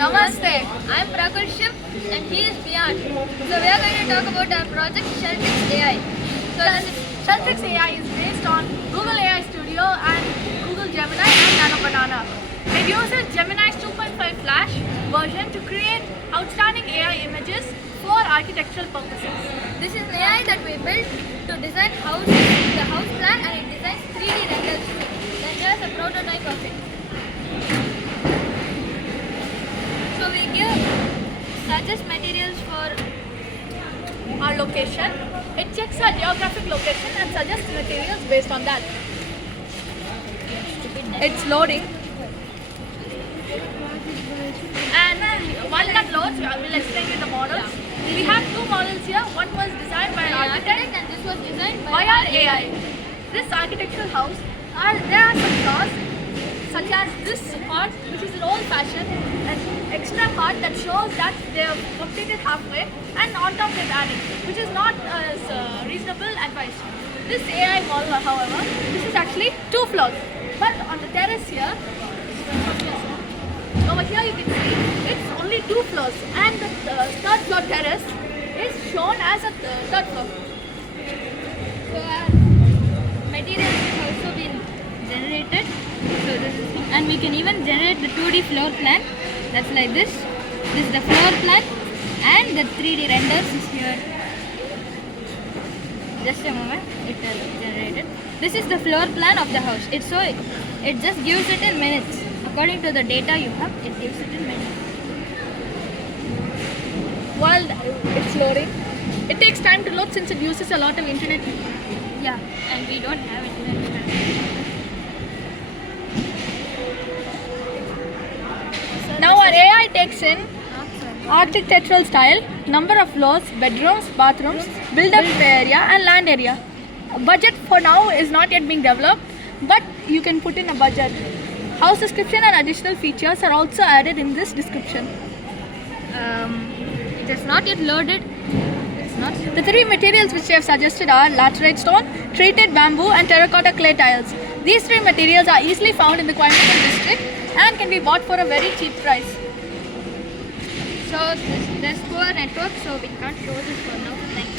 Namaste. I'm Prakarship and he is Bian. So we are going to talk about our project Shelltex AI. So Shelltex AI is based on Google AI Studio and Google Gemini and Nano Banana. It uses Gemini's 2.5 Flash version to create outstanding AI images for architectural purposes. this is AI that we built to design the house plan, and it designs 3D renders. Then there's a prototype of it. So we give suggest materials for Our location, it checks our geographic location and suggests materials based on that. It's loading. And while that loads, I will explain you the models. We have two models here. One was designed by an architect and this was designed by our AI. This architectural house, there are some flaws, such as this part, which is an old-fashioned, an extra part that shows that they have completed halfway, and on top they've added, which is not as reasonable advice. This AI model, however, this is actually 2 floors. But on the terrace here, over here you can see it's only 2 floors, and the third floor terrace is shown as a third floor. So our materials have also been generated. So this is, and we can even generate the 2D floor plan. That's like this. This is the floor plan, and the 3D renders is here. Just a moment, it has generated. This is the floor plan of the house. It just gives it in minutes. According to the data you have, it gives it in minutes. While it's loading, it takes time to load since it uses a lot of internet. Yeah, and we don't have internet. Now our AI takes in architectural style, number of floors, bedrooms, bathrooms, build-up area and land area. A budget for now is not yet being developed, but you can put in a budget. House description and additional features are also added in this description. It is not yet loaded. It's not. The 3 materials which they have suggested are laterite stone, treated bamboo and terracotta clay tiles. These 3 materials are easily found in the Coimbatore district and can be bought for a very cheap price. So there's poor network, so we can't show this for now. Thank you.